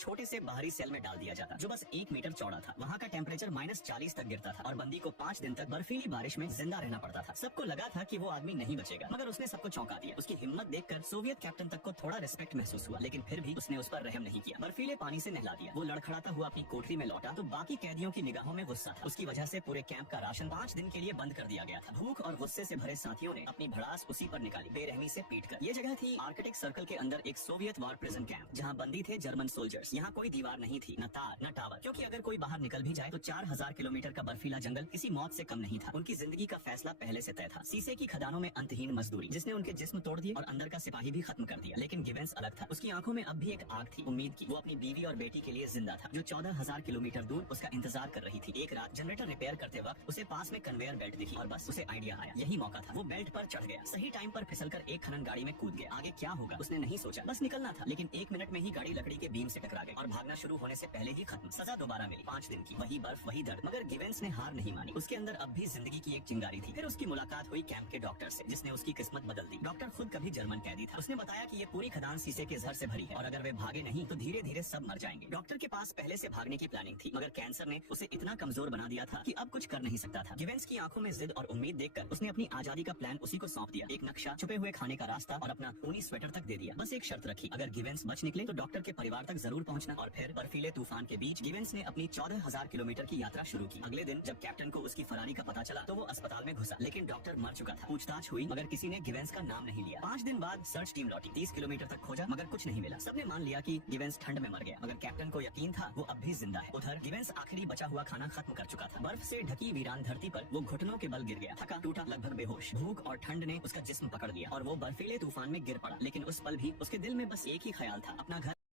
छोटे से बाहरी सेल में डाल दिया जाता जो बस 1 मीटर चौड़ा था। वहाँ का टेम्परेचर -40 तक गिरता था और बंदी को 5 दिन तक बर्फीली बारिश में जिंदा रहना पड़ता था। सबको लगा था कि वो आदमी नहीं बचेगा, मगर उसने सबको चौंका दिया। उसकी हिम्मत देखकर सोवियत कैप्टन तक को थोड़ा रिस्पेक्ट महसूस हुआ, लेकिन फिर भी उसने उस पर रहम नहीं किया। बर्फीले पानी से नहला दिया। वो लड़खड़ाता हुआ अपनी कोठरी में लौटा तो बाकी कैदियों की निगाहों में गुस्सा था। उसकी वजह से पूरे कैंप का राशन 5 दिन के लिए बंद कर दिया गया था। भूख और गुस्से से भरे साथियों ने अपनी भड़ास उसी पर निकाली, बेरहमी से पीटकर। ये जगह थी आर्कटिक सर्कल के अंदर एक सोवियत वार प्रिजन कैंप, जहाँ बंदी थे जर्मन सोल्जर्स। यहाँ कोई दीवार नहीं थी, न तार न टावर, क्योंकि अगर कोई बाहर निकल भी जाए तो 4000 किलोमीटर का बर्फीला जंगल किसी मौत से कम नहीं था। उनकी जिंदगी का फैसला पहले से तय था। शीशे की खदानों में अंतहीन मजदूरी, जिसने उनके जिस्म तोड़ दिए और अंदर का सिपाही भी खत्म कर दिया। लेकिन गिवेंस अलग था। उसकी आंखों में अब भी एक आग थी, उम्मीद की। वो अपनी बीवी और बेटी के लिए जिंदा था, जो 14000 किलोमीटर दूर उसका इंतजार कर रही थी। एक रात जनरेटर रिपेयर करते वक्त उसे पास में कन्वेयर बेल्ट दिखी और बस उसे आइडिया आया। यही मौका था। वो बेल्ट पर चढ़ गया, सही टाइम पर फिसलकर एक खनन गाड़ी में कूद गया। आगे क्या होगा उसने नहीं सोचा, बस निकलना था। लेकिन 1 मिनट में ही गाड़ी लकड़ी के बीम से टकरा गई और भागना शुरू होने से पहले ही खत्म। सजा दोबारा मिली, 5 दिन की। वही बर्फ, वही दर्द, मगर गिवेंस ने हार नहीं मानी। उसके अंदर अब भी जिंदगी की एक चिंगारी थी। फिर उसकी मुलाकात हुई कैंप के डॉक्टर से, जिसने उसकी किस्मत बदल दी। डॉक्टर खुद कभी जर्मन कैदी था। उसने बताया कि ये पूरी खदान शीशे के जहर से भरी है और अगर वे भागे नहीं तो धीरे धीरे सब मर जाएंगे। डॉक्टर के पास पहले से भागने की प्लानिंग थी, मगर कैंसर ने उसे इतना कमजोर बना दिया था कि अब कुछ कर नहीं सकता था। गिवेंस की आंखों में जिद और उम्मीद देखकर उसने अपनी आजादी का प्लान उसी को सौंप दिया। एक नक्शा, छुपे हुए खाने का रास्ता और अपना ऊनी स्वेटर तक दे दिया। बस एक शर्त रखी, अगर गिवेंस बच निकले तो डॉक्टर के परिवार तक जरूर पहुंचना। और फिर बर्फीले तूफान के बीच गिवेंस ने अपनी 14000 किलोमीटर की यात्रा शुरू की। अगले दिन जब कैप्टन को उसकी फरारी का पता चला तो वो अस्पताल में घुसा, लेकिन डॉक्टर मर चुका था। पूछताछ हुई मगर किसी ने गिवेंस का नाम नहीं लिया। 5 दिन बाद सर्च टीम लौटी, 30 किलोमीटर तक खोजा मगर कुछ नहीं मिला। सबने मान लिया कि गिवेंस ठंड में मर गया, मगर कैप्टन को यकीन था वो अब भी जिंदा है। उधर गिवेंस आखिरी बचा हुआ खाना खत्म कर चुका था। बर्फ से ढकी वीरान धरती पर वो घुटनों के बल गिर गया, थका टूटा, लगभग बेहोश। भूख और ठंड ने उसका जिस्म पकड़ लिया और वो बर्फीले तूफान में गिर पड़ा। लेकिन उस पल भी उसके दिल में बस एक ही ख्याल था, अपना घर